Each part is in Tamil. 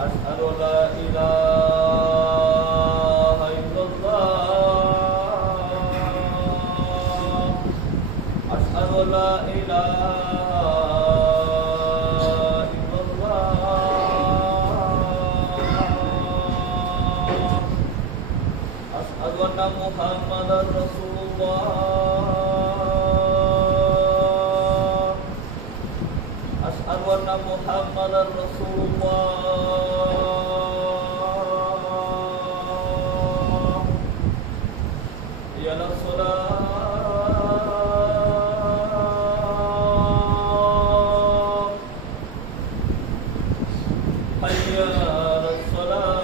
أشهد أن لا إله إلا الله أشهد أن لا إله إلا الله أشهد أن محمدا رسول الله أشهد أن محمدا رسول الله حي على الصلاة حي على الصلاة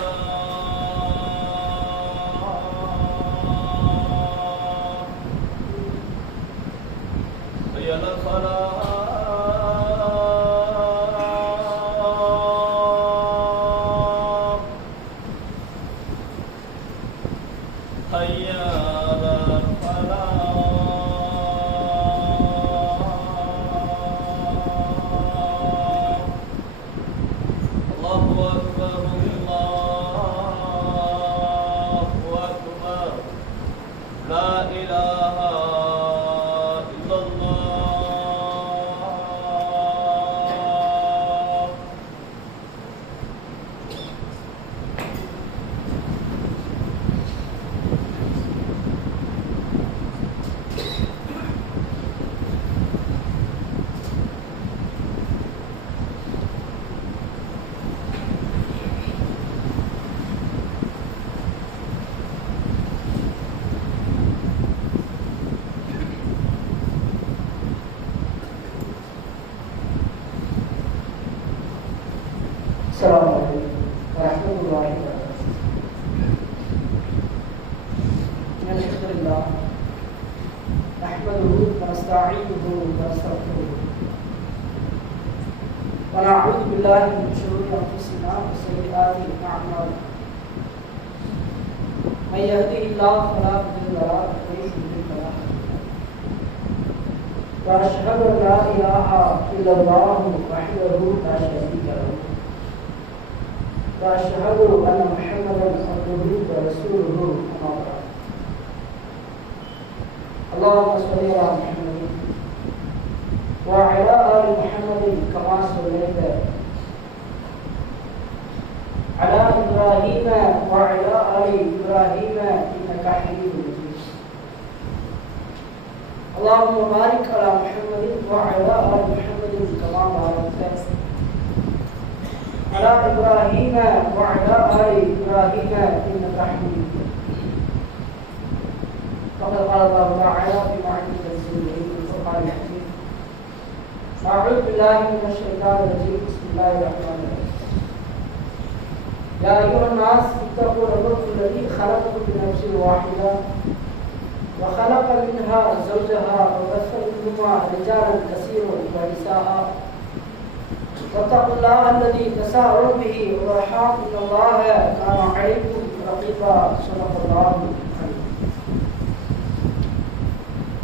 حي على الصلاة حي على الفلاح الله أكبر الله أكبر لا إله إلا الله السلام عليكم ورحمة الله وبركاته. إن الحمد لله نحمده ونستعينه ونستغفره ونعوذ بالله من شرور أنفسنا وسيئات أعمالنا من يهده الله فلا مضل له ومن يضلل فلا هادي له وأشهد أن لا إله إلا الله وحده لا شريك له وأشهد أن محمدا عبده ورسوله أما بعد اللهم صل على محمد وعلى آل محمد كما صليت على إبراهيم وعلى آل إبراهيم إنك حميد مجيد اللهم بارك على محمد وعلى آل محمد كما باركت على إبراهيم وعلى آل إبراهيم إنك حميد مجيد فقد قال الله تعالى في محكم تنزيله والفرقان الحكيم أعوذ بالله من الشيطان الرجيم بسم الله الرحمن الرحيم يا أيها الناس اتقوا ربكم الذي خلقكم من نفس واحدة وخلق منها زوجها وبث منهما رجالا كثيرا ونساء واتقوا الله الذي تساءلون به والأرحام إن الله كان عليكم رقيبا صدق الله العظيم.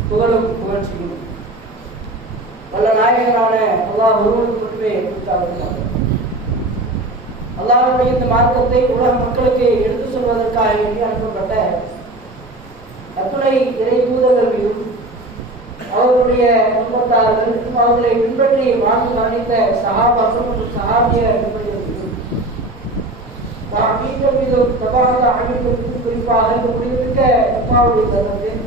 புகழும் புகழ்ச்சியும் வல்ல நாயகனான அல்லாஹ் ஒருவனுக்கு மட்டுமே குறித்தார்கள். அல்லாஹ்வுடைய இந்த மார்க்கத்தை உலக மக்களுக்கு எடுத்து சொல்வதற்காக வேண்டி அனுப்பப்பட்ட அத்துணை இறை தூதர்கள் மீதும் அவர்களுடைய குடும்பத்தார்கள் அவர்களை பின்பற்றி வாழ்ந்து மரணித்த சஹாபாக்கள் மற்றும் சஹாபியர் மீதும் குறிப்பாக இந்த முடிவிற்க அம்மாவுடைய தருணத்தில்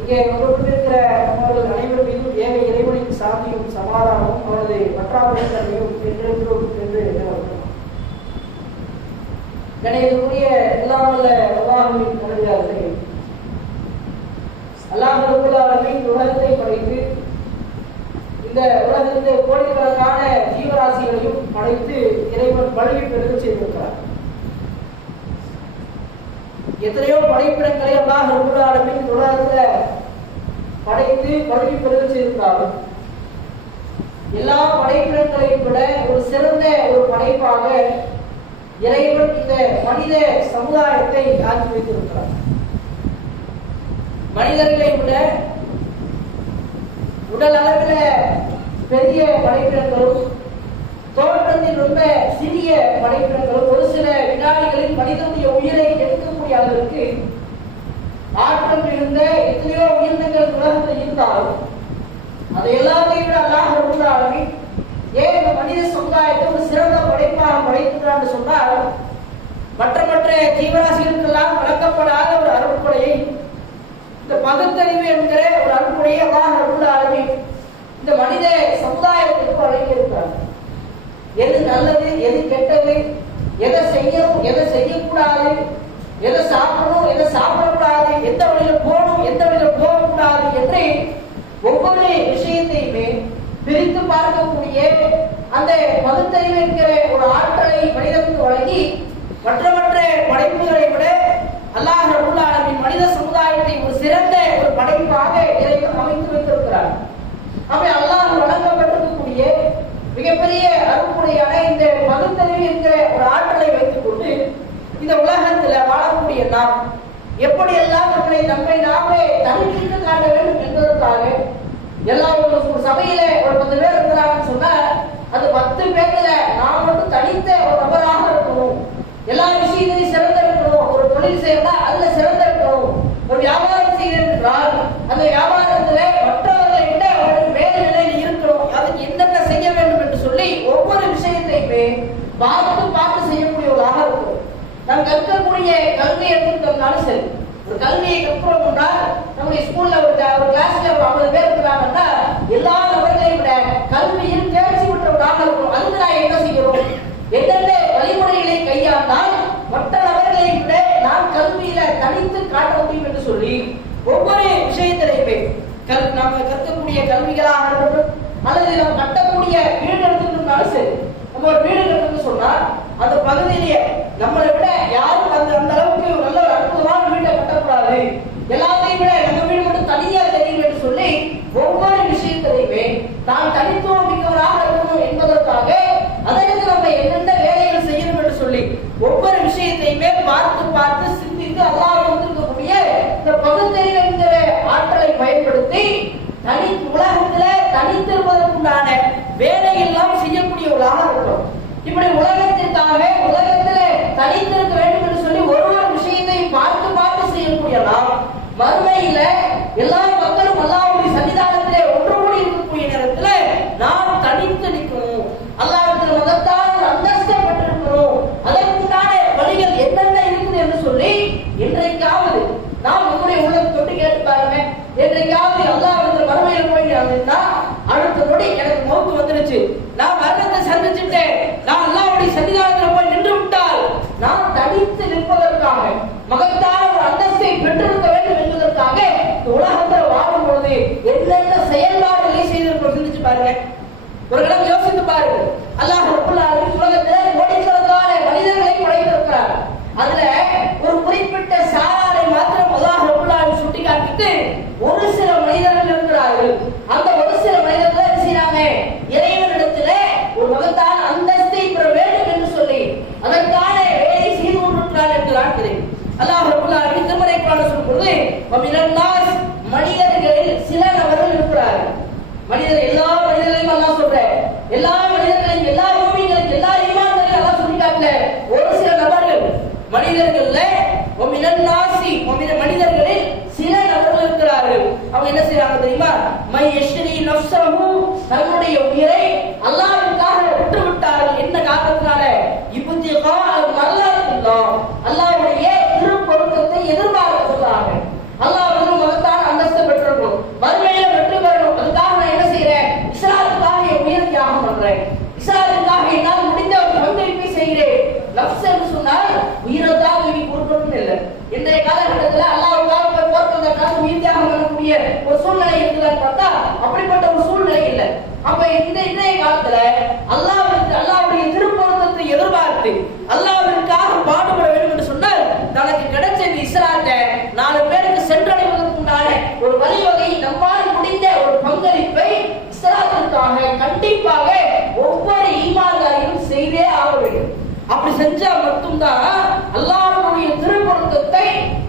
இங்கே கொண்டிருக்கிற நம்மர்கள் அனைவரும் மீதும் ஏக இறைவனின் சாந்தியும் சமாதானமும் அவரது பற்றாக்குறையும் என்றென்றும் என்று கணிதற்குரிய எல்லாம் வல்ல அல்லாஹ்வின் மனிதர்களே, அல்லாஹ் ரப்பல் ஆலமீன் உலகத்தை படைத்து இந்த உலகத்திலே கோடிக்கணக்கான ஜீவராசிகளையும் படைத்து இறைவன் படையை பெருக செய்திருக்கிறார். எத்தனையோ படைப்பிடங்களை அல்லாஹ் ரப்பல் ஆலமீன் உலகத்துல படைத்து படையை பெருக செய்திருக்கிறார்கள். எல்லா படைப்பிடங்களையும் விட ஒரு சிறந்த ஒரு படைப்பாக இறைவன் இந்த மனித சமுதாயத்தை ஆக்கி வைத்திருக்கிறார். மனிதர்களை விட உடல் அளவில் பெரிய படைப்பிடங்களும் தோற்றத்தில் ரொம்ப சிறிய படைப்பினங்கள் ஒரு சில வினாடிகளில் மனிதனுடைய உயிரை எடுக்கக்கூடிய அளவிற்கு ஆற்றல் மிகுந்த எத்தனையோ உயிரினங்கள் உலகத்தில் இருந்தாலும் அதை எல்லாத்தையும் விட அல்லாஹ் ரப்பல் ஆலமீன் ஏன் இந்த மனித சமுதாயத்தை ஒரு சிறந்த படைப்பாக படைத்துள்ளான்னு சொன்னால் மற்ற ஜீவராசிகளுக்கெல்லாம் வழங்கப்படாத ஒரு அருட்கொடையை, இந்த பகுத்தறிவு என்கிற ஒரு அருட்கொடையை அல்லாஹ் ரப்பல் ஆலமீன் இந்த மனித சமுதாயத்திற்கு வழங்கியிருக்கிறார். எது நல்லது, எது கெட்டது, எதை செய்யணும், எதை செய்யக்கூடாது, எதை சாப்பிடணும், எதை சாப்பிடக்கூடாது, எந்த வழியில போகணும், எந்த வழியில போகக்கூடாது என்று ஒவ்வொரு விஷயத்தையுமே பிரித்து பார்க்கக்கூடிய அந்த பகுத்தறிவு என்கிற ஒரு ஆற்றலை மனிதனுக்கு வழங்கி மற்ற படைப்புகளை விட அல்லாஹ் ரப்பல் ஆலமீன் மனித சமுதாயத்தை ஒரு சிறந்த ஒரு படைப்பாக இறைவன் அமைத்து வைத்திருக்கிறார். அப்படி அல்லாஹ் வழங்கப்பட்டிருக்கக்கூடிய மிகப்பெரிய அருட்கொடையான இந்த பகுத்தறிவு என்கிற ஒரு ஆற்றலை வைத்துக் கொண்டு இந்த உலகத்துல வாழக்கூடிய நாம் எப்படியெல்லாம் நம்மை நாமே தனித்து காட்ட வேண்டும் என்பதற்காக எல்லா ஒரு சபையில ஒரு 10 பேர் இருக்கிறாங்கன்னு சொன்னா அது 10 பேர்ல நாம் மட்டும் தனித்த ஒரு நபராக இருக்கணும். எல்லா விஷயத்திலையும் சிறந்த இருக்கணும். ஒரு தொழில் செய்யறதா அதுல சிறந்த இருக்கணும். ஒரு வியாபாரம் செய்யறால் அந்த வியாபாரத்துல மற்றவர்களை விட அவர்கள் மேல் நிலையில் இருக்கணும். அதுக்கு என்னென்ன செய்ய வேண்டும் என்று சொல்லி ஒவ்வொரு விஷயத்தையுமே பார்த்து செய்யக்கூடியவர்களாக இருக்கும். நாம் கற்கக்கூடிய கல்வி எடுத்துக்கிட்டோம்னாலும் சரி, ஒரு கல்வியை கற்கிறோம் என்றால் நம்முடைய ஸ்கூல்ல ஒரு கிளாஸ்ல ஒரு 50 பேர் இருக்கிறாங்கன்னா எல்லா நபர்களையும் விட கல்வியில் தேர்ச்சி பெற்றவர்களாக இருக்கும். அதுக்கு நான் என்ன செய்யணும், என்னென்ன வழிமுறைகளை கையாண்டால் மற்ற நபர்களை விட நாம் கல்வியில தனித்து காட்ட முடியும் என்று சொல்லி ஒவ்வொரு விஷயத்திலையுமே நாம் கற்கக்கூடிய கல்விகளாக இருக்கட்டும் அல்லது நாம் கட்டக்கூடிய வீடு எடுத்துக்கிட்டோம்னாலும் சரி, நம்ம ஒரு வீடு கட்டணும்னு சொன்னா அந்த பகுதியிலேயே நம்மளை விட யாரும் அந்த அளவுக்கு நல்ல ஒரு அற்புதமான வீட்டை கட்டக்கூடாது, எல்லாத்தையும் விட நம்ம வீடு மட்டும் தனியா தெரியும் என்று சொல்லி ஒவ்வொரு விஷயத்திலையுமே நான் தனித்துவம் மிக்கவராக இருக்கணும் என்பதற்காக அதற்கு நம்ம என்னென்ன வேலைகள் செய்யணும் என்று சொல்லி ஒவ்வொரு விஷயத்தையுமே பார்த்து சிந்தித்து அல்லாஹ் இருக்கக்கூடிய இந்த பகுத்தறிவு என்கிற ஆற்றலை பயன்படுத்தி உலகத்துல தனித்திருப்பதற்குண்டான வேலையெல்லாம் செய்யக்கூடியவர்களாக இருக்கிறோம். இப்படி உலகத்திற்காக உலகத்துல தனித்திருக்க வேண்டும் என்று சொல்லி ஒரு விஷயத்தையும் பார்த்து செய்யக்கூடிய நாம் மறுமையில எல்லா மக்களும் அல்லாஹ்வுடைய சன்னிதானத்திலே ஒன்று கூடி இருக்கக்கூடிய நேரத்துல நாம் தனித்து நிற்கணும். அல்லாஹ்வின் மகத்தான ஒரு அந்தஸ்தை பெற்றிருக்கிறோம். அதற்குண்டான வழிகள் என்னென்ன இருக்குது என்று சொல்லி இன்றைக்காவது நாம் நம்முடைய உள்ளத்தை தொட்டு கேட்டு பாருங்க. இன்றைக்காவது அல்லாஹ்வின் மறுமையில போய் இருந்தா அடுத்த நொடி எனக்கு மௌத்து வந்துருச்சு, நான் மரணத்தை சந்திச்சுட்டேன், நான் அல்லாஹ்வுடைய சன்னிதானத்துல போய் நின்று விட்டால் நான் தனித்து நிற்பதற்காக மகத்தான ஒரு அந்தஸ்தை பெற்றிருக்க வேண்டும் என்பதற்காக உலகத்தில் வாழும் பொழுது என்னென்ன செயல்பாடுகளை செய்திருக்கோம் சிந்திச்சு பாருங்க. ஒரு இடம் யோசித்து பாருங்க. அல்லாஹ் ரப்பல் ஆலமீன் உலகத்தில் கோடிக்கணக்கான மனிதர்களை படைத்திருக்கிறார். அதுல ஒரு குறிப்பிட்ட சாராரை மாத்திரம் அல்லாஹ் ரப்பல் ஆலமீன் சுட்டி காட்டிட்டு ஒரு சில மனிதர்கள் இருக்கிறார்கள். அந்த ஒரு சில மனிதர்கள் என்ன செய்யறாங்க, இறைவனிடத்துல ஒரு மகத்தான அந்தஸ்தை பெற வேண்டும் என்று சொல்லி அதற்கான வேலை செய்து கொண்டிருக்கிறார் என்று காட்டுகிறேன். அல்லாஹ் ரப்பல் ஆலமீன் திருமறை குர்ஆனில் சொல்லும்போது வமினன் நாஸ் மனிதர்களில் சில நபர்கள் இருக்கிறார்கள். மனிதர் எல்லா மனிதர்களையும் அல்லாஹ் சொல்றார், எல்லா மனிதர்களையும் எல்லா மூமின்களையும் எல்லா ஈமான்களையும் அல்லாஹ் சொல்லி காட்டல. ஒரு சில நபர்கள் மனிதர்கள்ல வமினன் நாசி மனிதர்களில் சில நபர்கள் இருக்கிறார்கள். அவங்க என்ன செய்யறாங்க தெரியுமா, மை யஷ்ரி நஃப்ஸஹு தன்னுடைய உயிரை அல்லாஹ்வுக்காக விட்டு விட்டார்கள். என்ன காரணத்தினால, இப்திகா மர்லாத்துல்லாஹ் அல்லாஹ்வுடைய திருப்பொருத்தத்தை எதிர்பார்க்கிறாங்க. அல்லாஹ் ஒரு மகத்தான அந்தஸ்து பெற்றிருக்கணும், மறுமையில வெற்றி பெறணும். அதுக்காக நான் என்ன செய்யறேன், இஸ்லாத்துக்காக என் உயிரை தியாகம் பண்றேன், இஸ்லாத்துக்காக என்னால் முடிந்த ஒரு பங்களிப்பை செய்கிறேன். நஃப்ஸ் என்று சொன்னால் உயிரத்தான் உயிர் கொடுக்கணும் இல்லை. இன்றைய காலகட்டத்தில் அல்லாஹ்வுக்காக போர்க்கிறதுக்காக உயிர் தியாகம் பண்ணக்கூடிய ஒரு சூழ்நிலை இருக்குதான்னு பார்த்தா அப்படிப்பட்ட ஒரு சூழ்நிலை இல்லை. அப்ப இன்றைய காலத்துல அல்லாஹ்வுடைய திருப்பொருத்தத்தை எதிர்பார்த்து அல்லாஹ்விற்காக பாடுபட வேண்டும் என்று சொன்னால் தனக்கு கிடைச்ச இஸ்லாத்தை 4 பேருக்கு சென்றடைவதற்குண்டான ஒரு வழிவகை நம்மால் முடிந்த ஒரு பங்களிப்பை இஸ்லாத்திற்காக கண்டிப்பாக ஒவ்வொரு ஈமான்தாரியும் செய்தே ஆக வேண்டும். அப்படி செஞ்சா மட்டும்தான் அல்லாஹ்வுடைய திருப்பொருத்தத்தை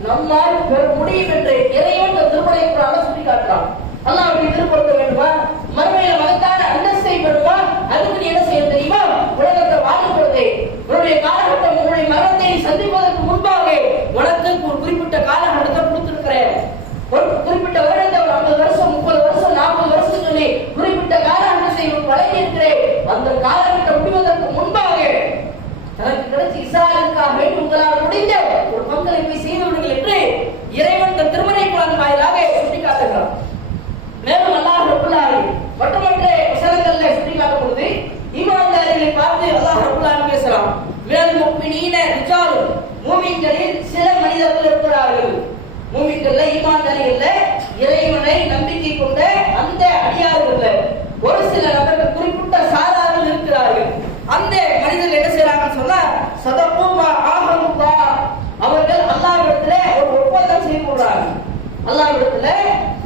நம்மால் பெற முடியும் என்று இறைவன் திருமறை குர்ஆனில் சொல்லி காட்டுறான். அல்லாஹ்வுடைய திருப்பொருத்தம் வேண்டுமா, மறுமையில மகத்தான அந்தஸ்தை பெறுமா, அதுக்கு என்ன செய்ய தெரியுமா, தனக்கு கிடைச்ச இஸ்ராயலுக்காக உங்களால் முடிந்த ஒரு பங்களிப்பை செய்து விடுங்கள் என்று இறைவன் தன் திருமறை குர்ஆன் வாயிலாக சுட்டிக்காட்டுகிறார். மேலும் அல்லாஹ் ரப்பல் ஆலமீன் மற்றமற்ற வசனங்களிலே சுட்டிக்காட்டும் பொழுது ஈமான்தாரிகளை பார்த்து அல்லாஹ் ரப்பல் ஆலமீன் பேசலாம். மினல் முஃமினீன ரிஜாலுன், மூமின்களில் சில மனிதர்கள் இருக்கிறார்கள். மூமின்கள்ல ஈமான்தாரிகள்ல இறைவனை நம்பிக்கை கொண்ட அந்த அடியார்கள் ஒரு சில நபர்கள் குறிப்பிட்ட சாதாரண இருக்கிறார்கள். அந்த மனிதர்கள் என்ன செய்யறாங்கன்னு சொன்னா சதகூமா ஆஹமுல்லா, அவர்கள் அல்லாஹ்விடத்துல ஒரு ஒப்பந்தம் செய்து கொள்றாங்க. அல்லாஹ்விடத்துல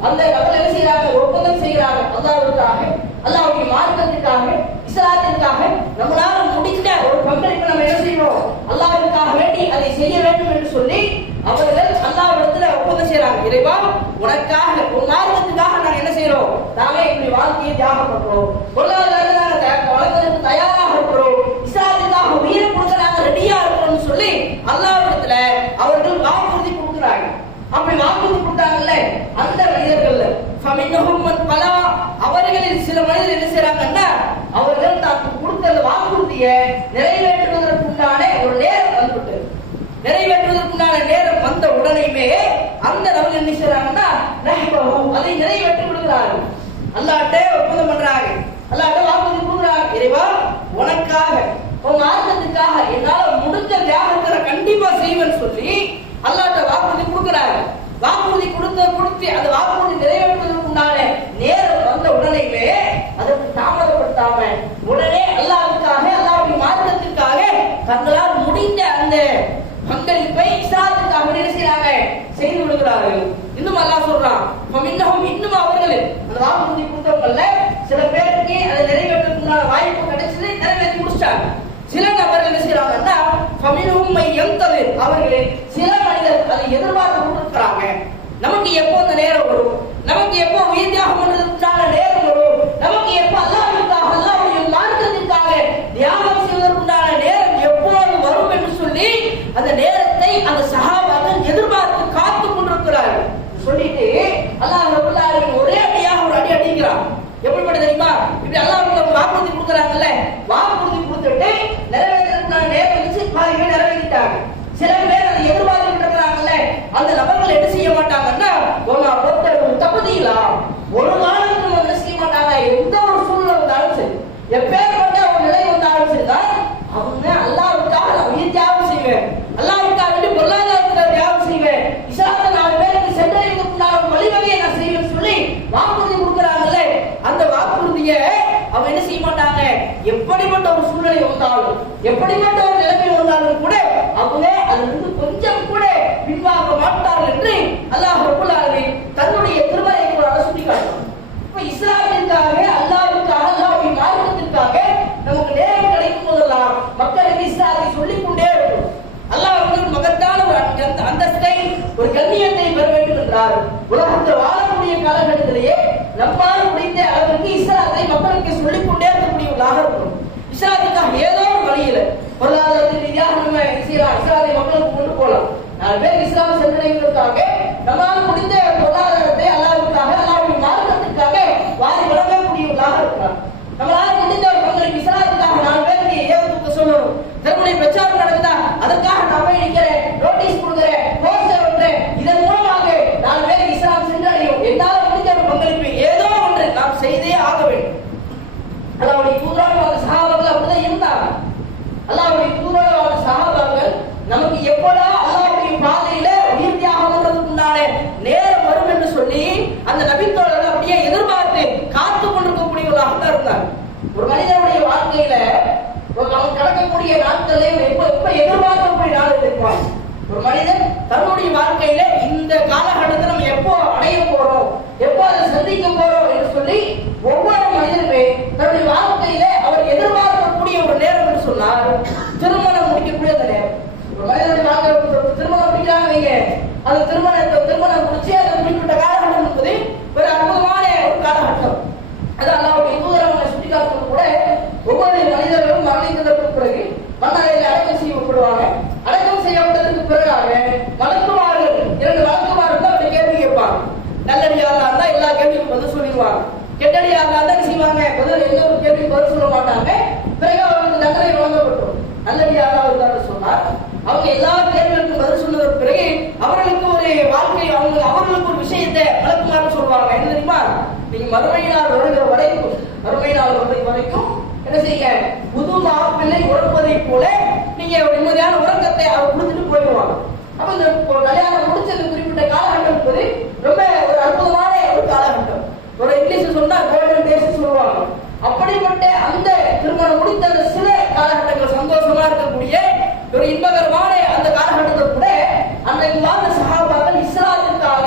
அந்த நபர்கள் என்ன செய்யறாங்க, ஒப்பந்தம் செய்யறாங்க. அல்லாஹ்வுக்காக, அல்லாஹ்வுடைய மார்க்கத்திற்காக, இஸ்லாத்திற்காக நம்மளால முடிந்த ஒரு பங்களிப்பை நம்ம என்ன செய்யணும், அல்லாஹ்வுக்காக வேண்டி அதை செய்ய வேண்டும் என்று சொல்லி அவர்கள் அல்லாஹ்விடத்துல ஒப்பந்தம் செய்யறாங்க. இறைவா, உனக்காக, உன் மார்க்கத்துக்காக நாங்க என்ன செய்யறோம், நாங்க இப்படி வாழ்க்கையை தியாகம் பண்றோம், பொருளாதாரத்தை வளர்ப்பதற்கு தயாராக இருக்கிறோம், இஸ்லாத்துக்காக உயிரை கொடுக்க நாங்க ரெடியா இருக்கிறோம்னு சொல்லி அல்லாஹ்விடத்துல அவர்கள் வாக்குறுதி கொடுக்குறாங்க. அப்படி வாக்குறுதி கொடுத்தாங்கல்ல அந்த மனிதர்கள் ஃபமின்ஹும் மன் கலா, அவர்களில் சில மனிதர்கள் என்ன செய்றாங்கன்னா அவர்கள் தனக்கு கொடுத்த வாக்குறுதியை நிறைவேற்றுவதற்குண்டான ஒரு நேரம் வந்துவிட்டது. நிறைவேற்றுவதற்குண்டான நேரம் வந்த உடனேயுமே அந்த நபர்கள் என்ன செய்றாங்கன்னா அதை நிறைவேற்றி விடுகிறார்கள். அல்லாஹ்ட்ட ஒப்பந்தம் பண்றாங்க, அல்லாஹ்ட்ட வாக்குறுதி கொடுக்குறாங்க. இறைவா, உனக்காக, உன் மார்க்கத்துக்காக என்னால முடிஞ்ச தியாகத்தை கண்டிப்பா செய்வேன்னு சொல்லி அல்லாஹ்ட்ட வாக்குறுதி கொடுக்குறாங்க. வாக்குறுதி கொடுத்து அந்த வாக்குறுதி நிறைவேற்றுவதற்குண்டான நேரம் வந்த உடனேயுமே அதற்கு தாமதப்படுத்தாம உடனே அல்லாஹ்வுக்காக, அல்லாஹ்வுடைய மார்க்கத்திற்காக தங்களால் முடிந்த அந்த பங்களிப்பை இஸ்லாத்துக்காக என்ன செய்றாங்க, செய்து விடுகிறார்கள். இன்னும் அல்லாஹ் சொல்றான், இன்னும் அவர்கள் அந்த வாக்குறுதி கொடுத்தவங்கல்ல சில பேருக்கு அதை நிறைவேற்றுவதற்குண்டான வாய்ப்பு கிடைச்சது, நிறைவேற்றி முடிச்சிட்டாங்க. சில நபர்கள் என்ன செய்யறாங்கன்னா அவர்களில் சில மனிதர் அதை எதிர்பார்த்து கொண்டிருக்கிறாங்க. நமக்கு எப்போ அந்த நேரம் வரும், நமக்கு எப்போ உயிர் தியாகம் பண்றதுக்கான நேரம் வரும், நமக்கு எப்போ அல்லாஹ்வுக்காக, அல்லாஹ்வுடைய மார்க்கத்திற்காக தியாகம் செய்வதற்குண்டான நேரம் எப்போது வரும் என்று சொல்லி அந்த நேரத்தை அந்த சஹாபாக்கள் எதிர்பார்த்து காத்து கொண்டிருக்கிறார்கள். சொல்லிட்டு அல்லாஹ் ரப்பல் ஆலமீன் ஒரே அடியாக ஒரு அடி அடிக்கிறான். எப்படிப்பட்ட தெரியுமா, இப்படி அல்லாஹ் வாக்குறுதி கொடுக்குறாங்கல்ல, வாக்குறுதி கொடுத்துட்டு நிறைவேற்றுறதுக்கான நேரம் வச்சு பாதி பேர் நிறைவேற்றிட்டாங்க. சில பேர் அதை எதிர்பார்த்துட்டு இருக்கிறாங்கல்ல, அந்த நபர்கள் என்ன செய்ய மாட்டாங்கன்னா தப்புதீங்களா ஒரு காலத்துக்கு என்ன செய்ய மாட்டாங்க. எந்த ஒரு சூழ்நிலை வந்தாலும் சரி, எப்பேற்பட்ட ஒரு நிலை வந்தாலும் சரிதான் அவங்க அல்லாஹ்வுக்காக நான் உயிர் தியாகம் செய்வேன், அல்லாஹ்வுக்காக வேண்டி பொருளாதாரத்தை தியாகம் செய்வேன், இஸ்லாத்தை 4 பேருக்கு சென்றடைவதற்குண்டான வழிவகையை நான் செய்வேன் சொல்லி வாக்குறுதி கொடுக்குறாங்கல்ல, அந்த வாக்குறுதியை அவங்க என்ன செய்ய மாட்டாங்க. எப்படிப்பட்ட ஒரு சூழ்நிலை வந்தாலும், எப்படிப்பட்ட ஒரு நிலைமை வந்தாலும் கூட அவங்க அதிலிருந்து கொஞ்சம் கூட பின்வாங்க மாட்டார்கள் என்று அல்லாஹ் ரப்பல் ஆலமீன் தன்னுடைய திருமறை குர்ஆனில் சுட்டிக்காட்டுகிறார். இப்ப இஸ்லாத்திற்காக, அல்லாஹ்வுக்காக, அல்லாஹ்வுடைய மார்க்கத்திற்காக நமக்கு நேரம் கிடைக்கும் போதெல்லாம் மக்களுக்கு இஸ்லாத்தை சொல்லிக் கொண்டே இருக்கும். அல்லாஹ் வந்து மகத்தான ஒரு அந்தஸ்தை, ஒரு கண்ணியத்தை பெற வேண்டும் என்றார். உலகத்தில் வாழக்கூடிய காலகட்டத்திலேயே நம்மால் முடிந்த அளவுக்கு இஸ்லாத்தை மக்களுக்கு சொல்லிக் கொண்டே இருக்கக்கூடியவர்களாக இருக்கணும். இஸ்லாத்துக்காக ஏதோ ஒரு வழியில பொருளாதாரத்தின் ரீதியாக நம்ம இஸ்லாத்தை மக்களுக்கு கொண்டு போகலாம். 4 பேர் இஸ்லாம் சென்றடைவதற்காக நம்மால் முடிந்த பொருளாதாரத்தை அல்லாஹ்வுக்காக, அல்லாஹ்வுடைய மார்க்கத்திற்காக வாரி வழங்கக்கூடியவர்களாக இருக்கிறார். நம்மளால் முடிந்த ஒரு பங்களிப்பு இஸ்லாத்துக்காக 4 பேருக்கு ஏவத்துக்கு சொல்லணும். தன்னுடைய பிரச்சாரம் நடந்தா அதற்காக நான் போய் நிற்கிறேன், நோட்டீஸ் கொடுக்கிறேன், போஸ்டர் ஒட்டுறேன், இதன் மூலமாக 4 பேருக்கு இஸ்லாம் சென்றடையும். என்னால் முடிந்த ஒரு பங்களிப்பு ஏதோ ஒன்று நாம் செய்தே ஆக வேண்டும். அல்லாஹ்வுடைய தூதரான சஹாபாக்கள் அப்படிதான் இருந்தாங்க. அல்லாஹ்வுடைய தூதரான சஹாபாக்கள் நமக்கு எப்படா அல்லாஹ்வுடைய பாதையில உயிர் தியாகம் பண்றதுக்குண்டான நேரம் வரும் என்று சொல்லி அந்த நபித்தோழர்கள் அப்படியே எதிர்பார்த்து காத்து கொண்டிருக்கக்கூடியவர்களாக தான் இருந்தாங்க. ஒரு மனிதனுடைய வாழ்க்கையில அவன் கடக்கக்கூடிய நாட்களே எப்ப எதிர்பார்க்கக்கூடிய நாள் இருப்பாங்க. ஒரு மனிதன் தன்னுடைய வாழ்க்கையில இந்த காலகட்டத்தை நம்ம எப்போ அடைய போறோம், எப்போ அதை சந்திக்க போறோம் என்று சொல்லி ஒவ்வொரு மனிதனுமே தன்னுடைய வாழ்க்கையில அவர் எதிர்பார்க்கக்கூடிய ஒரு நேரம் என்று சொன்னார் திருமணம் முடிக்கக்கூடிய அந்த நேரம். ஒரு மனிதனுடைய வாழ்க்கை திருமணம் முடிக்கிறாங்க வைங்க, அந்த திருமணம் முடிச்சு அதை குறிப்பிட்ட காலகட்டம் என்பது ஒரு அற்புதமான ஒரு காலகட்டம். அது அல்லாஹ்வுடைய தூதர் சுட்டிக்காட்டும் கூட ஒவ்வொரு மனிதர்களும் மரணித்ததற்கு பிறகு மண்ணறையில் அடக்கம் செய்யப்படுவாங்க. அடக்கம் செய்யப்பட்டதற்கு பிறகாக வழக்குமார்கள் 2 வழக்குமார்கள் தான் அப்படி கேள்வி கேட்பாங்க. நல்லடியாரா இருந்தா எல்லா கேள்விக்கும் பதில் சொல்லிடுவாங்க, கெட்டடியாரா இருந்தா செய்வாங்க பதில் எந்த ஒரு கேள்விக்கு பதில் சொல்ல மாட்டாங்க. பிறகு அவர்களுக்கு தண்டனை வழங்கப்பட்டோம். நல்லடியாக இருந்தார் சொன்னார். அவங்க எல்லா கேள்விகளுக்கும் பதில் சொன்னதற்கு பிறகு அவர்களுக்கு ஒரு வாழ்க்கை அவர்களுக்கு ஒரு விஷயத்தை வழக்குமாறு சொல்லுவாங்க. என்ன தெரியுமா? நீங்க மறுமை நாள் வருகிற வரைக்கும் என்ன செய்ய புது மாப்பிள்ளை உறப்பதை போல நீங்க ஒரு நிம்மதியான உறக்கத்தை அவர் கொடுத்துட்டு போயிடுவாங்க. அப்ப இந்த கல்யாணம் முடிச்சது குறிப்பிட்ட காலகட்டம் என்பது ரொம்ப ஒரு அற்புதமான ஒரு காலகட்டம். ஒரு இங்கிலீஷ் சொன்னா கோல்டன் டேஸ் சொல்லுவாங்க. அப்படிப்பட்ட அந்த திருமணம் முடித்த அந்த சில காலகட்டங்கள் சந்தோஷமா இருக்கக்கூடிய ஒரு இன்பகரமான அந்த காலகட்டத்தில் கூட அன்றைக்கு வாழ்ந்த சஹாபாக்கள் இஸ்லாத்திற்காக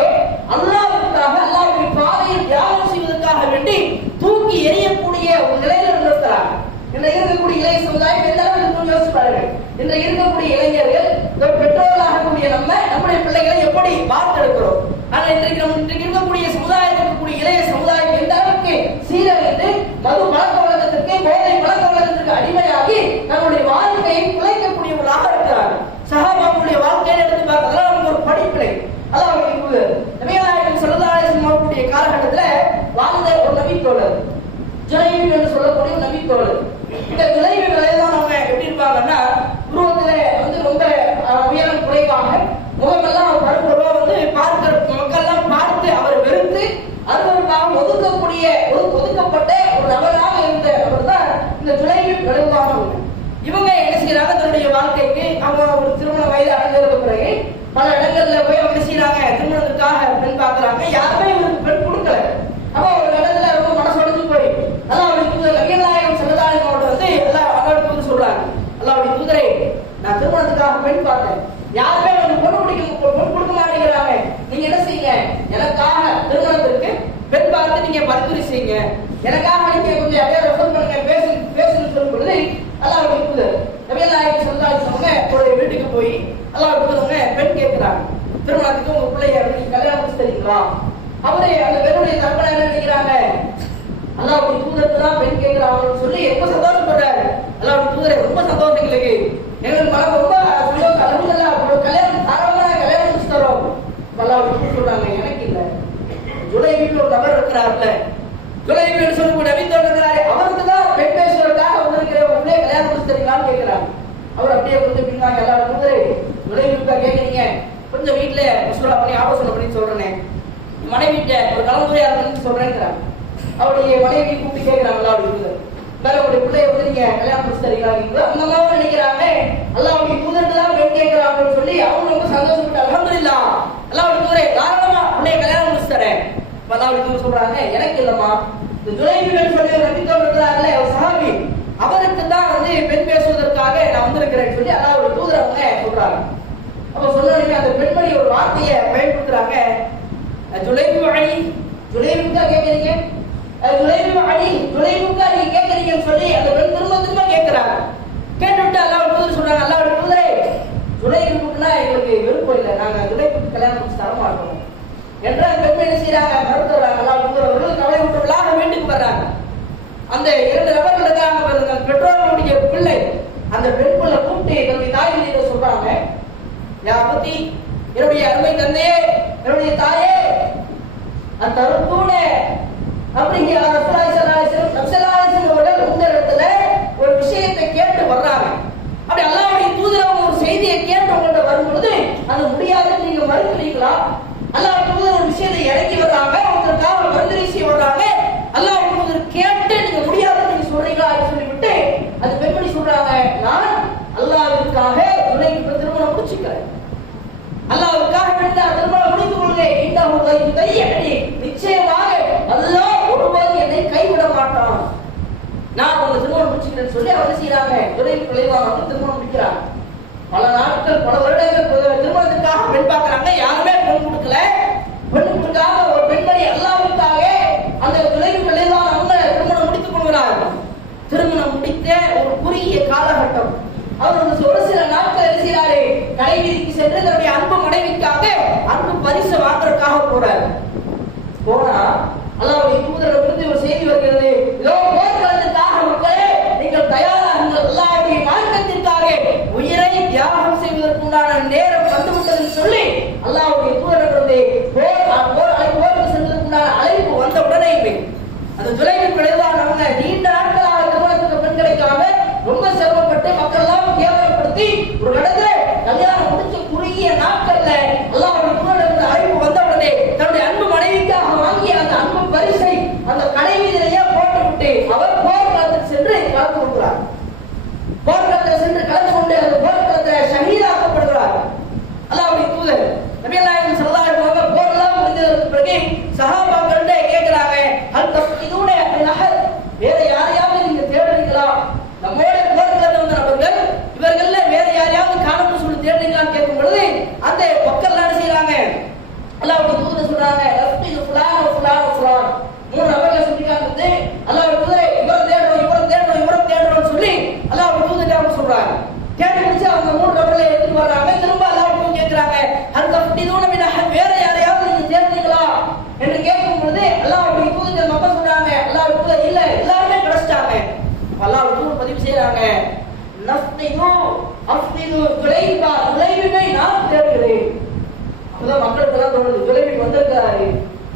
அல்லாஹ்வுடைய பாதையில் தியாகம் செய்வதற்காக வேண்டி தூக்கி எறியக்கூடிய ஒரு நிலையில இருந்திருக்கிறாங்க. இன்றைக்கு இருக்கக்கூடிய இளைய சமுதாயம் எந்த அளவுக்கு யோசிச்சு பாருங்க. இன்றைக்கு இருக்கக்கூடிய இளைஞர்கள் பெற்றோர்களாகக்கூடிய நம்முடைய பிள்ளைகளை எப்படி பார்த்தெடுக்கிறோம். ஆனா இன்றைக்கு இருக்கக்கூடிய சமுதாயத்தில் இருக்கக்கூடிய இளைய சமுதாயம் எந்த அளவுக்கு சீரழிந்து மது பழக்க வழக்கத்திற்கு போதை பழக்க வழக்கத்திற்கு அடிமையாகி நம்முடைய வாழ்க்கையை குலைக்கக்கூடியவர்களாக இருக்கிறாங்க. சஹாபாக்களுடைய வாழ்க்கையை எடுத்து பார்த்தால் நமக்கு ஒரு படிப்பினை. அதான் நபிகள் ஸல்லல்லாஹு அலைஹி வஸல்லம் அவர்களுடைய காலகட்டத்தில் வாழ்ந்த ஒரு நபி தோழர் ஜுலைபி என்று சொல்லக்கூடிய நபி தோழர். இந்த ஜுலைபி தான் அவங்க எப்படி இருப்பாங்கன்னா உருவத்தில் ரொம்ப உயரம் குறைவாக முகமெல்லாம் பருவா பார்க்கிற மக்கள்லாம் பார்த்து அவர் வெறுத்து அறுவருக்காக ஒதுக்கப்பட்ட ஒரு நபராக இருந்த அவர் தான் இந்த ஜுலைபி விளைவானவங்க. இவங்க என்ன செய்யறாங்க? தன்னுடைய வாழ்க்கைக்கு அவங்க ஒரு திருமண வயது அடைஞ்சதுக்கு பிறகு பல இடங்கள்ல போய் அவங்க செய்யறாங்க, திருமணத்துக்காக பெண் பார்க்கறாங்க. யாருமே இவருக்கு பெண் கொடுக்கல. அப்ப ஒரு இடத்துல ரொம்ப மனசொடைஞ்சு போய் அல்லாஹ்வுடைய நபிகள் நாயகம் ஸல்லல்லாஹு அலைஹி வஸல்லம் அல்லாஹ்வுடைய தூதர் சொல்றாங்க, அல்லாஹ்வுடைய தூதரே, நான் திருமணத்துக்காக பெண் பார்த்தேன், யாருமே எனக்கு பொண்ணு கொடுக்க மாட்டேங்கிறாங்க. நீங்க என்ன செய்யுங்க, எனக்காக திருமணத்திற்கு பெண் பார்த்து நீங்க பரிந்துரை செய்யுங்க, எனக்காக நீங்க கொஞ்சம் அப்படியே ரெஃபர் பண்ணுங்க, பேசுன்னு சொல்லும் பொழுது அல்லாஹ்வுடைய தூதர் நபிகள் நாயகம் ஸல்லல்லாஹு அலைஹி வஸல்லம் ஒரு வீட்டுக்கு போய் அல்லாஹ்வுடைய தூதர் பெண் கேட்கிறாங்க, திருமணத்துக்கு உங்க பிள்ளைய நீங்க கல்யாணம் முடிச்சு தரீங்களா? அவரே அந்த பெண்ணுடைய தரப்புல என்ன நினைக்கிறாங்க, அல்லாஹ்வுடைய தூதருக்கு தான் பெண் கேட்கிறாங்கன்னு சொல்லி ரொம்ப சந்தோஷப்படுறாரு. அல்லாஹ்வுடைய தூதரை ரொம்ப சந்தோஷம் எங்களுக்கு மனம் ரொம்ப சந்தோஷம், அல்ஹம்துலில்லாஹ் கல்யாணம் தாராளமாக கல்யாணம் முடிச்சு தரோம். அல்லாஹ்வுடைய தூதர் சொல்றாங்க, எனக்கு இல்ல, ஜுலைபின்னு ஒரு நபர் இருக்கிறார்ல, ஜுலைபின்னு சொல்லக்கூடிய நபி தோழர் இருக்கிறாரு, அவருக்கு தான் பெண் பேசுவதற்காக வந்திருக்கிற உடனே கல்யாணம் முடிச்சு தரீங்களான்னு கேட்கிறாங்க. அவர் அப்படியே கொஞ்சம் பின்னாங்க, அல்லாஹ்வுடைய தூதரே ஜுலைபிக்கா கேட்குறீங்க, கொஞ்சம் வீட்டுல மசூரா பண்ணி ஆலோசனை பண்ணி சொல்றேனே, மனைவிட்ட ஒரு கலந்துரையாடல் பண்ணி சொல்றேங்கிறாங்க. அவருடைய மனைவி கூப்பிட்டு கேட்கிறாங்க, அல்லாஹ்வுடைய பிள்ளைய நீங்க கல்யாணம் முடிச்சு தரீங்களா? அந்த மாதிரி நினைக்கிறாங்க, அல்லாஹ்வுடைய தூதருக்கு தான் பெண் கேட்கிறாங்கன்னு சொல்லி அவங்க ரொம்ப சந்தோஷப்பட்டு அல்ஹம்துலில்லாஹ் அல்லாஹ்வுடைய தூதரே தாராளமா பிள்ளைய கல்யாணம் முடிச்சு தரேன். அல்லாஹ்வுடைய தூதர் சொல்றாங்க, எனக்கு இல்லம்மா, இந்த ஜுலைபின்னு சொல்லி ஒரு நபி தோழர் இருக்கிறார்ல, ஒரு சஹாபி, அவருக்கு தான் பெண் பேசுவதற்காக நான் வந்திருக்கிறேன்னு சொல்லி அல்லாஹ்வுடைய தூதர் அவங்க சொல்றாங்க. அப்ப சொன்ன அந்த பெண்மணி ஒரு வார்த்தையை பயன்படுத்துறாங்க, ஜுலைபிக்கா கேட்கறீங்க, ஜுலைபிக்கா நீங்க கேட்கறீங்கன்னு சொல்லி அந்த பெண் திரும்ப கேட்கிறாங்க. கேட்டுவிட்டு அல்லாஹ்வுடைய தூதர் சொல்றாங்க, அல்லாஹ்வுடைய தூதரே, ஜுலைபிக்குன்னா எங்களுக்கு விருப்பம் இல்லை, நாங்க ஜுலைபிக்கு கல்யாணம் முடிச்சு தர மாட்டோம் என்ற பெண்மை என்ன செய்யறாங்க, மறுத்துறாங்க. அல்லாஹ்வுடைய தூதர் அவர்கள் கவலை விட்டுள்ளாக வீட்டுக்கு வர்றாங்க. அந்த இரண்டு நபர்கள் இருக்காங்க, பெற்றோர்களுடைய பிள்ளை, அந்த பெண் பிள்ளை கூப்பிட்டு தன்னுடைய தாய் வீட்டை சொல்றாங்க, யாபத்தி, என்னுடைய அருமை தந்தையே, என்னுடைய தாயே, அந்த தருப்பூன அப்படிங்கிற அவர்கள் உங்க இடத்துல ஒரு விஷயத்தை கேட்டு வர்றாங்க. அப்படி அல்லாஹ்வுடைய தூதர் ஒரு செய்தியை கேட்டு உங்கள்கிட்ட வரும் பொழுது அது முடியாதுன்னு நீங்க மறுக்கிறீங்களா? அல்லாஹ்வுடைய தூதர் ஒரு விஷயத்தை இறக்கி வர்றாங்க, ஒருத்தருக்காக பரிந்துரை செய்ய வர்றாங்க, அல்லாஹ்வுடைய தூதர் கேட்டு நீங்க முடியாதுன்னு நீங்க சொல்றீங்களா சொல்லிவிட்டு அது பெண்மணி சொல்றாங்க, நான் அல்லாஹ்வுக்காக ஜுலைபிக்கு திருமணம் முடிச்சுக்கிறேன், அல்லாஹ்வுக்காக வேண்டி திருமணம் முடித்துக் கொள்கிறேன், நிச்சயமாக அல்லாஹ் ஒருவர் என்னை கைவிட மாட்டான், நான் உங்க திருமணம் முடிச்சுக்கிறேன்னு சொல்லி அவர் செய்யறாங்க. ஜுலைபி விளைவாக திருமணம் முடிக்கிறாங்க. பல நாட்கள் பல வருடங்கள் திருமணத்துக்காக பெண் பார்க்கறாங்க, யாருமே பெண் கொடுக்கல. பெண் கொடுக்காம ஒரு பெண்மணி அல்லாஹ்வுக்காக அந்த ஜுலைபி விளைவாக அவங்க திருமணம் முடித்துக் கொள்கிறார்கள். திருமணம் முடித்த ஒரு குறுகிய காலகட்டம், அவர் ஒரு சில நாட்கள் எழுதுகிறாரு, கடைவீதிக்கு சென்று தன்னுடைய அன்பு மனைவிக்காக அன்பு பரிசு வாங்குறதுக்காக போறாரு. போனா அல்லாஹ்வுடைய தூதரிடமிருந்து ஒரு செய்தி வருகிறது, இதோ போர்க்களத்துக்காக மக்களே நீங்கள் தயாராகுங்கள், அல்லாஹ்வுடைய மார்க்கத்திற்காக உயிரை தியாகம் செய்வதற்குண்டான நேரம் வந்துவிட்டதுன்னு சொல்லி அல்லாஹ்வுடைய தூதரிடமிருந்து போருக்கு செல்வதற்குண்டான அழைப்பு வந்த உடனே அந்த ஜுலைபி விளைவானவங்க நீண்ட நாட்களாக திருமணத்துக்கு பெண் கிடைக்காம ரொம்ப சிரமப்பட்டு மக்கள் எல்லாம் ஒரு இடத்துல கல்யாணம் முடிச்ச குறுகிய நாட்கள்ல அல்லாஹ்வுடைய தூதரிடமிருந்து அழைப்பு வந்தவுடனே தன்னுடைய அன்பு மனைவிக்காக வாங்கிய அந்த அன்பு பரிசை அந்த கடை வீதியிலேயே போட்டுவிட்டு அவர் போர்க்களத்தில் சென்று கலந்து கொள்கிறார். போர்க்களத்தில் சென்று கலந்து கொண்டு அந்த போர்க்களத்தில் ஷஹீதாக்கப்படுகிறார். அல்லாஹ்வுடைய தூதர் நபி நாயகம் ஸல்லல்லாஹு அலைஹி வஸல்லம் போர்லாம் முடிந்ததற்கு பிறகு சஹாபாக்களிடம் கேட்கிறாங்க, அல் தஃபீதுன அல் வேற யாரையாவது நீங்க தேடுறீங்களா? நம்மோட போர்க்களத்தில் வந்த நபர்கள் இவர்கள்ல வேற யாரையாவது காணணும்னு சொல்லி தேடுறீங்களான்னு கேட்கும் பொழுது அந்த மக்கள் என்ன செய்யறாங்க? அல்லாஹ்வுடைய தூதர் சொல்றாங்க, தஃபீது ஃபுலான் ஃபுலான் ஃபுலான் மூணு நபர்களை சொல்லிக்காங்க. அல்லாஹ்வுடைய தூதரை இவரை தேடுறோம் சொல்லி அல்லாஹ்வுடைய தூதர் அவங்க சொல்றாங்க. தேடி முடிச்சு அவங்க மூணு நபர்களை எடுத்து வர்றாங்க. திரும்ப அல்லாஹ்வுடைய கேட்கிறாங்க, அல் தஃபீதுன மின் அஹத் வேற யாரையாவது நீங்க தேடுறீங்களா என்று கேட்கும் பொழுது அல்லாஹ்வுடைய தூதர் மக்கள் சொல்றாங்க, அல்லாஹ்வுடைய தூதர் இல்ல எல்லாருமே கிடைச்சிட்டாங்க. அல்லாஹ்வுடைய தூதர் பதிவு செய்றாங்க, நஃப்திது அஃப்திது ஜுலைபினை நான் தேடுகிறேன். அப்பதான் மக்களுக்கு எல்லாம் தோணுது, ஜுலைபி வந்திருக்காரு,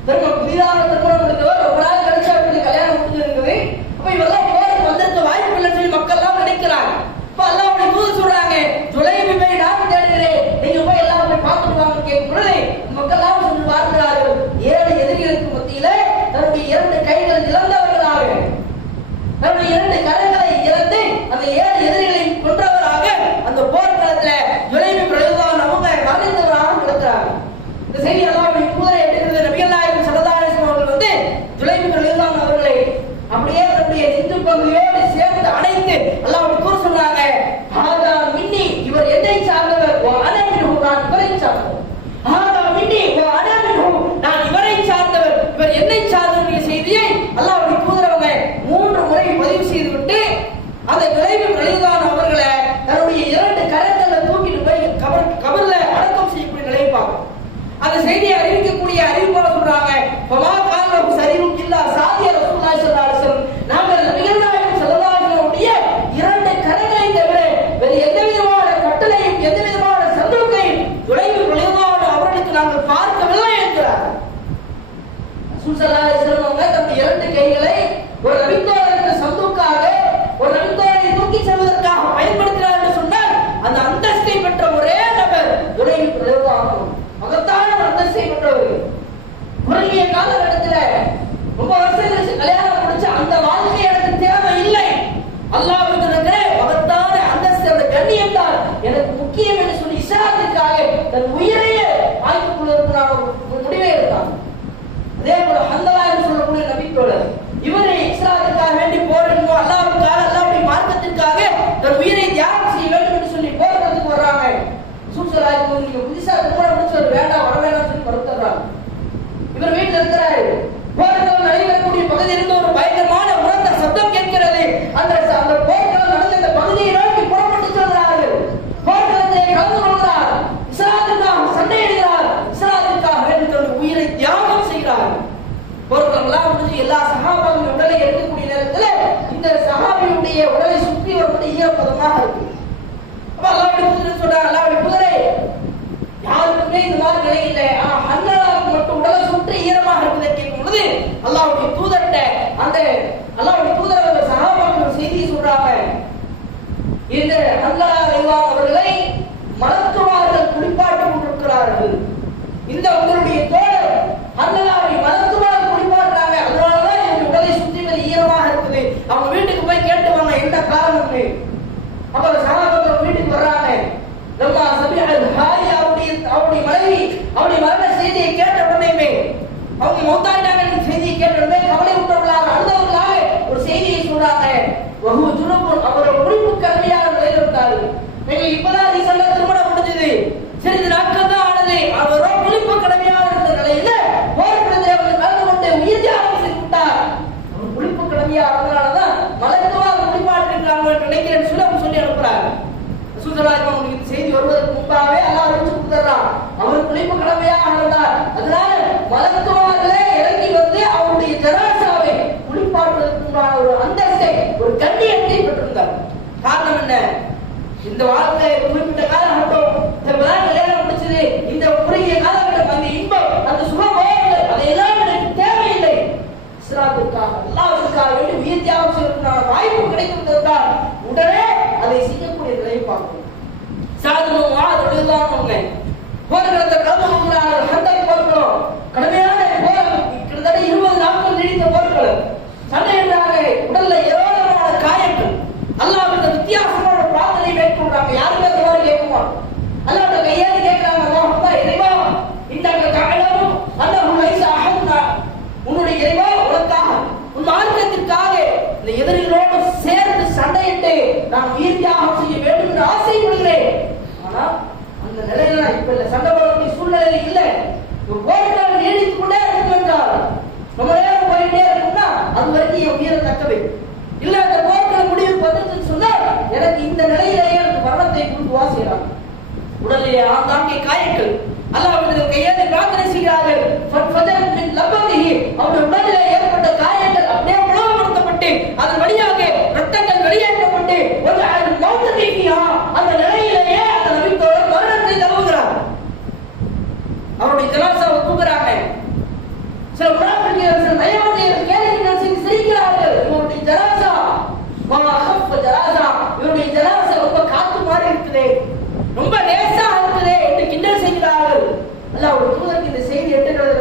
திரும்ப புதிதாக திருமணம் முடித்தவர் ரொம்ப நாள் கழிச்சு அவருக்கு கல்யாணம் முடிஞ்சிருக்குது, அப்ப இவெல்லாம் போருக்கு வந்திருக்க வாய்ப்பு இல்லைன்னு சொல்லி மக்கள் எல்லாம் நினைக்கிறாங்க. இப்ப அல்லாஹ்வுடைய தூதர் சொல்றாங்க, ஜுலைபினை நான் தேடுகிறேன், நீங்க போய் எல்லாம் போய் பார்த்துட்டு வாங்கன்னு கேட்கும் பொழுது மக்கள் எல்லாம் சொல்லி பார்க்கிறார்கள், 7 எதிரிகளுக்கு மத்தியில தன்னுடைய 2 கைகள் இழந்தவர்களாக, தன்னுடைய 2 கரங்களை இழந்து அந்த 7 எதிரிகளையும் கொன்றவராக அந்த போர்க்களத்துல ஜுலைபி ரலியல்லாஹு அன்ஹு மறைந்தவராக கிடக்கிறார். இந்த செய்தி அல்லாஹ்வுடைய தூதரை எடுக்கிறது நபிகள் நாயகம் ஸல்லல்லாஹு அலைஹி வஸல்லம் அவர்கள் வந்து ஜுலைபி ரலியல்லாஹு அன்ஹு அவர்களை அப்படியே தன்னுடைய நெஞ்சு பகுதியோடு சேர்த்து அணைத்து அல்லாஹ்வுடைய தூதர் சொன்னாங்க, ஹாதா மின்னி இவர் என்னை சார்ந்தவர், வ அனா மின்ஹு நான் இவரை சார்ந்தவர். ஹாதா மின்னி வ அனா மின்ஹு நான் இவரை சார்ந்தவர், இவர் என்னை சார்ந்தவர் செய்தியை அல்லாஹ்வுடைய தூதர் அவங்க 3 முறை பதிவு செய்துவிட்டு அந்த ஜுலைபி ரலியல்லாஹு அன்ஹு அவர்களை தன்னுடைய 2 கரங்களை தூக்கிட்டு போய் கபர்ல அடக்கம் செய்யக்கூடிய நிலையை பார்க்கணும். அந்த செய்தியை அறிவிக்கக்கூடிய அறிவிப்பாளர் சொல்றாங்க, ஃபமா காலஹு சரிரும் இல்லா சாதிய ரசூலுல்லாஹி ஸல்லல்லாஹு அலைஹி வஸல்லம் நாங்கள் நபிகள் நாயகம் ஸல்லல்லாஹு அலைஹி வஸல்லம் 2 கரங்களை தவிர வேறு எந்த விதமான கட்டளையும் எந்த விதமான சந்தோஷத்தையும் ஜுலைபி ரலியல்லாஹு அன்ஹு அவர்களுக்கு நாங்கள் பார்க்கவில்லை என்கிறார். ரசூல் ஸல்லல்லாஹு அலைஹி வஸல்லம் அவங்க தன்னுடைய 2 கைகளை ஒரு நபித்தோழருக்கு சந்தோக்காக ஒரு நபித்தோழரை தூக்கி செல்வதற்காக பயன்படுத்தினார் என்று சொன்னால் அந்த அந்தஸ்தை பெற்ற ஒரே நபர் ஜுலைபி ரலியல்லாஹு அன்ஹு. மகத்தான அந்தஸ்தை பெற்றவர். குறுகிய காலகட்டத்தில் ரொம்ப வருஷம் கழிச்சு கல்யாணம் முடிச்சு அந்த வாழ்க்கை எனக்கு தேவை இல்லை, அல்லாஹ்வுக்கு இருக்கிற மகத்தான அந்தஸ்து அந்த கண்ணியம் தான் எனக்கு முக்கியம் என்று சொல்லி இஸ்லாத்திற்காக தன் உயிரையே வாய்ப்புக் கொள்வதற்கு நான் ஒரு முடிவை எடுத்தான். அதே போல ஹந்தலா என்று சொல்லக்கூடிய நபித்தோழர் இவரை இஸ்லாத்திற்காக வேண்டி போரிடுவோம், அல்லாஹ்வுக்காக அல்லாஹ்வுடைய மார்க்கத்திற்காக தன் உயிரை தியாகம் செய்ய வேண்டும் என்று சொல்லி போராட்டத்துக்கு வர்றாங்க. சூசலாய்க்கு நீங்க புதுசா திருமணம் முடிச்சவர் வேண்டாம் வர வேண்டாம் சொல்லி மறுத்துறாங்க. இவர் வீட்டில் இருக்கிறாரு, போர்க்களம் நடைபெறக்கூடிய பகுதியிலிருந்து ஒரு பயங்கரமான உரத்த சப்தம் கேட்கிறது. அந்த போர்க்களம் நடந்த இந்த பகுதியை நோக்கி புறப்பட்டு செல்கிறார்கள். போர்க்களத்திலே கலந்து கொள்கிறார், இஸ்லாத்திற்காக சண்டையிடுகிறார், இஸ்லாத்திற்காக வேண்டி தன்னுடைய உயிரை தியாகம் செய்கிறார். போர்க்களம் எல்லாம் முடிஞ்சு எல்லா சஹாபாவின் உடலை எடுக்கக்கூடிய நேரத்தில் இந்த சஹாபியுடைய உடலை சுற்றி வரக்கூடிய ஈரப்பதமாக இருக்கு. அப்ப அல்லாஹ்வுடைய தூதர் சொல்றாங்க, அல்லாஹ்வுடைய தூதரே யாருக்குமே இந்த மாதிரி நிலை இல்லை, ஆனா ஹன்னலாவுக்கு மட்டும் உடலை சுற்றி ஈரமாக இருப்பதை கேட்கும் பொழுது அல்லாஹ்வுடைய தூதர்கிட்ட அந்த அல்லாஹ்வுடைய தூதர் அந்த சஹாபாக்கள் செய்தியை சொல்றாங்க, இந்த ஹன்னலா ரலியல்லாஹு அவர்களை மலக்குமார்கள் குளிப்பாட்டிக் கொண்டிருக்கிறார்கள். இந்த உங்களுடைய தோழர் ஹன்னலாவை மலக்குமார்கள் குளிப்பாட்டுறாங்க, அதனாலதான் என்னுடைய உடலை சுற்றி ஈரமாக இருக்குது, அவங்க வீட்டுக்கு போய் கேட்டு வாங்க என்ன காரணம்னு. அப்ப சஹாபாக்கள் வீட்டுக்கு வர்றாங்க. நம்ம சபிஹல் ஹாரி அவருடைய மனைவி அவருடைய மரண செய்தியை கேட்ட உடனே அவங்க மௌத்தாயிட்டாங்க செய்தியை கேட்ட உடனே கவலை விட்டவர்களாக அழுதவர்களாக ஒரு செய்தியை சொல்றாங்க, வஹு ஜுனுபுன் அவர் குளிப்பு கடுமையாக நிலையில் இருந்தாரு. நீங்க இப்பதான் ரீசெண்டா திருமணம் முடிஞ்சது, சிறிது நாட்கள் தான் ஆனது, அவரோ குளிப்பு கடுமையாக இருந்த நிலையில போர்க்களத்தை அவர் கலந்து கொண்டு உயிர் தியாகம் செய்து விட்டார். அவர் குளிப்பு கடுமையா இருந்தனாலதான் மலக்குமார் குளிப்பாட்டிருக்கிறாங்க என்று நினைக்கிறேன்னு சொல்லி அவங்க சொல்லி அனுப்புறாங்க. உங்களுக்கு செய்தி வருவதற்கு முன்பாகவே அல்லாஹ் அறிவிச்சு கொடுத்துறான், அவர் குளிப்பு கடமையாக இருந்தார். அதனால மலக்குமார்களே இறங்கி வந்து அவருடைய ஜனாசாவை குளிப்பாட்டுவதற்கு ஒரு அந்தஸ்தை ஒரு கண்ணியத்தை பெற்றிருந்தார். காரணம் என்ன? இந்த வாழ்க்கை குறிப்பிட்ட காலகட்டம் கல்யாணம் முடிச்சது, இந்த குறுகிய காலகட்டம் அந்த இன்பம் அந்த சுகபோகங்கள் அதையெல்லாம் எனக்கு தேவையில்லை, இஸ்லாத்திற்காக அல்லாஹ்வுக்காக வேண்டி உயிர் தியாகம் செய்வதற்கான வாய்ப்பு கிடைத்திருந்தால் உடனே அதை செய்யக்கூடிய நிலையை பார்க்கணும். மோசமானவங்க. போர்க்களத்தை கலந்துகிறார்கள். ஹந்தக் போர்க்களம் கடுமையான போர், கிட்டத்தட்ட 20 நாட்கள் நீடித்த போர்க்களம். சண்டையிடுறாங்க, உடல்ல ஏராளமான காயங்கள். அல்லாஹ்விட வித்தியாசமான பிரார்த்தனை மேற்கொள்றாங்க. யாருமே அந்த மாதிரி கேட்குமா? அல்லாஹ்விட கையேந்தி கேட்கிறாங்க, அல்லாஹ் இறைவா இன்னக தஅலமு அன்னஹு லைஸ அஹதுனா, உன்னுடைய இறைவா உனக்காக உன் மார்க்கத்திற்காக இந்த எதிரிகளோடு சேர்ந்து சண்டையிட்டு நான் உயிர் தியாகம் செய்ய வேண்டும் என்று ஆசைப்படுகிறேன். ஆனா அந்த நிலையில இப்ப இல்ல, சண்டை போடக்கூடிய சூழ்நிலை இல்ல. போராட்டம் நீடித்துக் கொண்டே இருக்கும் என்றால் ரொம்ப நேரம் போயிட்டே இருக்கும்னா அது வரைக்கும் என் உயிரை தக்கவை இல்ல. அந்த போராட்டம் முடிவு வந்துச்சுன்னு சொன்னா எனக்கு இந்த நிலையிலேயே எனக்கு மரணத்தை கொடுத்து வாசிக்கிறாங்க. உடலிலே ஆங்காங்கே காயங்கள். அல்லாஹ்விடம் கையேந்தி பிரார்த்தனை செய்கிறார்கள். அவருடைய உடலிலே ஏற்பட்ட காயங்கள் அப்படியே உணவுபடுத்தப்பட்டு அதன் வழியாக ரத்தங்கள் வெளியேற்றப்பட்டு அந்த நிலையிலேயே அந்த நபித்தோழர் மரணத்தை தழுவுகிறார். அவருடைய ஜனாசாவை தூக்குறாங்க. சில முனாஃபிக்குகள், சில நயவஞ்சகர்கள் கேள்வி சிரிக்கிறார்கள். இவருடைய ஜனாசா இவருடைய ஜனாசா ரொம்ப காத்து மாறி இருக்குது, ரொம்ப லேசா இருக்குது என்று கிண்டல் செய்கிறார்கள். அல்லாஹ்வுடைய தூதருக்கு இந்த செய்தி எட்டுகிறது.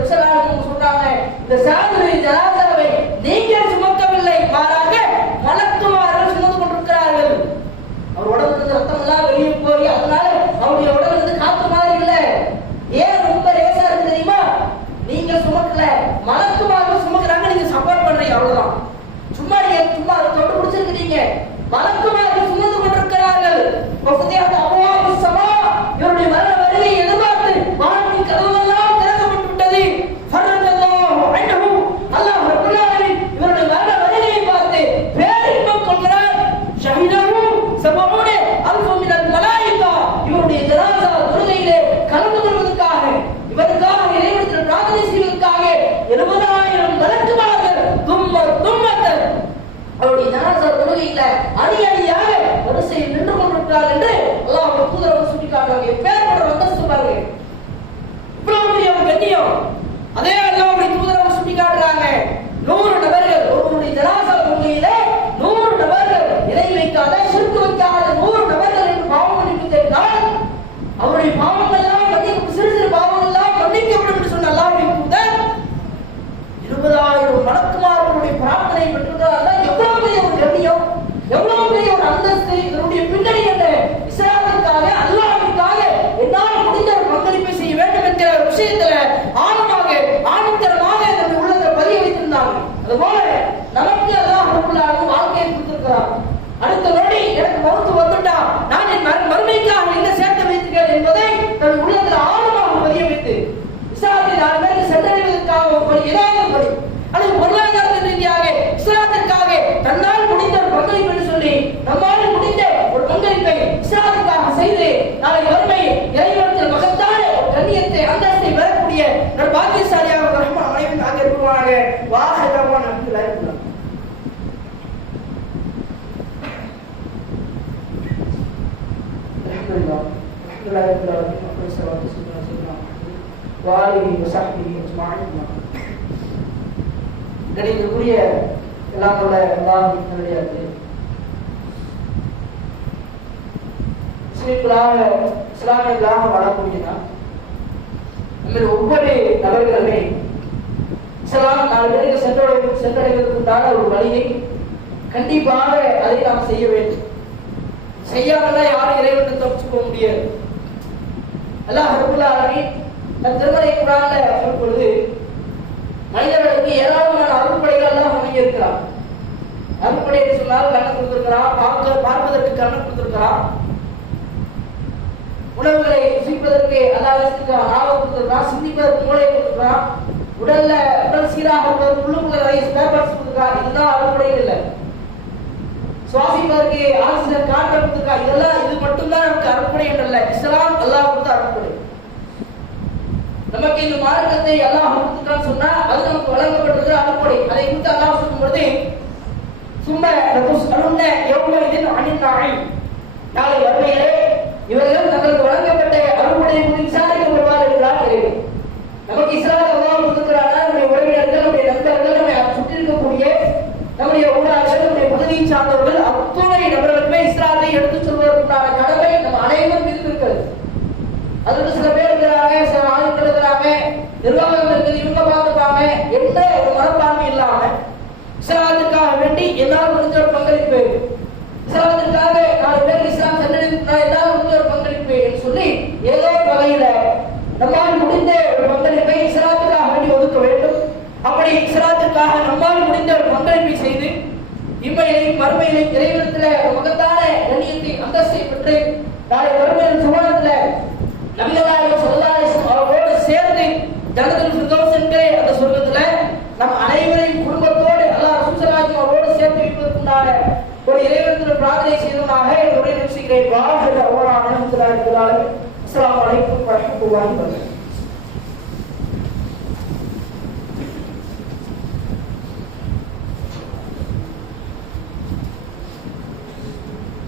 சொல்றாங்க, இந்த சாதுடைய ஜனாசாவை நீங்கள் சுமக்கவில்லை, மாறாக மலக்குமார்கள் சுமந்து கொண்டிருக்கிறார்கள். அவர் உடம்புல ரத்தம் எல்லாம் வெளியே போய் அதனால அவருடைய உடம்புல இருந்து காத்து மாதிரி இல்லை. ஏன் ரொம்ப லேசா இருக்கு தெரியுமா? நீங்க சுமக்கல, மலக்குமார்கள் சுமக்கிறாங்க, நீங்க சப்போர்ட் பண்றீங்க, அவ்வளவுதான். சும்மா நீங்க சும்மா தொட்டு பிடிச்சிருக்கீங்க. மலக்குமார்கள் சுமந்து கொண்டிருக்கிறார்கள். இவருடைய மரண வருகையை எதிர்பார்த்து வானின் கதவுகளெல்லாம் திறக்கப்பட்டு விட்டது. அல்லாஹ் ரப்பல் ஆலமீன் இவருடைய மரண வருகையை பார்த்து பேரின்பம் கொள்கிறார். ஷஹீதஹு சபஊன அல்ஃப மினல் மலாயிகா, இவருடைய ஜனாஸா தொழுகையிலே கலந்து கொள்வதற்காக, இவருக்காக இறைவனிடத்தில் பிரார்த்தனை செய்வதற்காக 70,000 மலக்குமார்கள் தும்மத்தன் அவருடைய ஜனாஸா தொழுகையில அணி அணியாக வரிசையில் நின்று கொண்டிருக்கிறார் என்று அல்லாஹ்வுடைய தூதர் சுட்டிக்காட்டுறாங்க. எப்பேற்பட்ட அந்தஸ்து பாருங்க, இவ்வளவு பெரிய ஒரு கண்ணியம். அதே அல்லாஹ்வுடைய தூதர் சுட்டிக்காட்டுறாங்க, 100 நபர்கள் ஒருவருடைய ஜனாஸா தொழுகையில 100 நபர்கள் இணை வைக்காத, ஷிர்க் வைக்காத 100 நபர்கள் என்று பாவம் மன்னிப்பு தேடினால் அவருடைய பாவங்கள் எல்லாம் மன்னிக்கும், சிறு சிறு பாவங்கள் எல்லாம் மன்னிக்கப்படும் என்று சொன்ன அல்லாஹ்வுடைய தூதர் 20,000 மலக்குமார்களுடைய பிரார்த்தனை பெற்றிருக்கிறார்கள். எவ்வளவு பெரிய ஒரு கண்ணியம், எவ்வளவு பெரிய ஒரு அந்தஸ்து. இதனுடைய பின்னணி என்ன? இஸ்லாமிற்காக, அல்லாஹ்விற்காக என்னால் முடிந்த ஒரு பங்களிப்பை செய்ய வேண்டும் என்கிற விஷயத்துல ஆழமாக ஆணித்தரமாக நம்முடைய உள்ளத்தில் பதிய வைத்திருந்தாங்க. அதுபோல நமக்கு அல்லாஹ் ரப்பல் ஆலமீன் வாழ்க்கையை கொடுத்திருக்கிறார். அடுத்த நொடி எனக்கு மௌத்து வந்துட்டா நான் என் மறுமைக்காக என்ன சேர்த்து வைத்துக்கிறேன் என்பதை தன் உள்ளத்தில் ஆழமாக பதிய வைத்து இஸ்லாத்தை 4 பேருக்கு சென்றடைவதற்காக ஒரு ஏதாவது படி அல்லது பொருளாதார ரீதியாக இஸ்லாத்திற்காக தன்னால் முடிந்த ஒரு பங்களிப்பு என்று சொல்லி நம்மால் முடிந்த ஒரு பங்களிப்பை இஸ்லாத்திற்காக செய்து நாளை வறுமை இறைவனத்தில் மகத்தான கண்ணியத்தை அந்தஸ்தை பெறக்கூடிய பாக்கியசாலியாக ரஹ்மான் அனைவரும் ஆக இருப்பாங்க. வாஹிதவான் அப்துல்லாஹ் இப்னு அல்ஹம்துலில்லாஹ் அல்ஹம்துலில்லாஹ் ரப்பில் ஆலமீன் வஸ்ஸலாத்து வஸ்ஸலாமு வாலிஹி வஸஹ்பிஹி அஜ்மஈன். கணிதக்குரிய எல்லாம் உள்ள அல்லாஹ்வின் நல்லடியார்களே, இஸ்லாமியர்களாக வாழக்கூடியதான் நம்ம ஒவ்வொரு நபர்களுமே இஸ்லாம் 4 பேருக்கு சென்றடைவதற்குண்டான ஒரு வழியை கண்டிப்பாக அதை நாம் செய்ய வேண்டும். செய்யாமலாம் யாரும் இறைவனை தப்பிச்சு போக முடியாது. அல்லாஹ் ரப்பல் ஆலமீன் தன் திருமறை குர்ஆன்ல சொல்லும் பொழுது மனிதர்களுக்கு ஏராளமான அருள்படைகள் எல்லாம் வழங்கி இருக்கிறார். அருள்படை என்று சொன்னால் கண்ணை கொடுத்திருக்கிறான், பார்ப்பதற்கு கண்ணை கொடுத்திருக்கிறான், உணவுகளை ருசிப்பதற்கு அல்லாஹ் நாவை கொடுத்திருக்கிறான், சிந்திப்பதற்கு மூளையை கொடுத்திருக்கிறான், உடல் சீராக உள்ளுக்குள்ள நிறைய ஸ்பேர் பார்ட்ஸ் கொடுத்திருக்கிறான். இதுதான் அருள்படைகள் இல்லை. சுவாசிப்பதற்கு ஆக்சிஜன் காற்றை கொடுத்திருக்கிறான். இதெல்லாம் இது மட்டும்தான் நமக்கு அருள்படை என்றல்ல. இஸ்லாம் அல்லாஹ் கொடுத்த அருள்படை. நமக்கு இந்த மார்க்கத்தை அல்லாஹ் கொடுத்துட்டான்னு சொன்னா அது நமக்கு வழங்கப்பட்டது அருள்படை. அதை குறித்து அல்லாஹ் சொல்லும் பொழுது சும்மா நதுஸ்அலுன்ன யௌமஇதின் அனின் நஈம், நாளை வறுமையிலே இவர்கள் தங்களுக்கு வழங்கப்பட்ட அருள்படையை குறித்து விசாரிக்கப்படுவார்கள் என்றார் இறைவன். நமக்கு இஸ்லாத்தை அல்லாஹ் கொடுத்திருக்கிறானா, நம்முடைய உறவினர்கள், நம்முடைய நண்பர்கள், நம்மை சுற்றி இருக்கக்கூடிய நம்முடைய ஊரார்கள், நம்முடைய பகுதியை சார்ந்தவர்கள் அத்துணை நபர்களுமே இஸ்லாத்தை எடுத்துச் சொல்வதற்கான கடமை நம் அனைவரும் மீது இருக்கிறது. நிர்வாகம் இருக்குது, இவங்க பார்த்துப்பாங்க எந்த ஒரு மனப்பான்மை இல்லாம இஸ்லாத்துக்காக வேண்டி என்னால் முடிஞ்ச ஒரு பங்களிப்பு, இஸ்லாத்திற்காக 4 பேர் இஸ்லாம் சென்றடைந்து என்னால் முடிஞ்ச ஒரு பங்களிப்பு என்று சொல்லி ஏதோ வகையில நம்மால் முடிந்த ஒரு பங்களிப்பை இஸ்லாத்துக்காக வேண்டி ஒதுக்க வேண்டும். அப்படி இஸ்லாத்திற்காக நம்மால் முடிந்த ஒரு பங்களிப்பை செய்து இம்மையிலும் மறுமையிலும் இறைவனத்தில் மகத்தான கண்ணியத்தை அந்தஸ்தை பெற்று நாளை மறுமையின் சமாளத்தில் நபிகளாக ஸல்லல்லாஹு அவர்களோடு சேர்ந்து ஜன்னத்துல் ஃபிர்தௌஸ் என்கிற அந்த சொர்க்கத்தில் நம் அனைவரையும் குடும்பத்தோடு அல்லாஹ் ரசூல் ஸல்லல்லாஹு அவரோடு சேர்த்து வைப்பதற்குண்டான ஒரு இறைவனத்தில் பிரார்த்தனை செய்தவனாக உரை நிறுத்துகிறேன். வாழ்க அல்லாஹ் அஸ்ஸலாமு அலைக்கும் வரஹ்மத்துல்லாஹி வபரகாத்துஹு.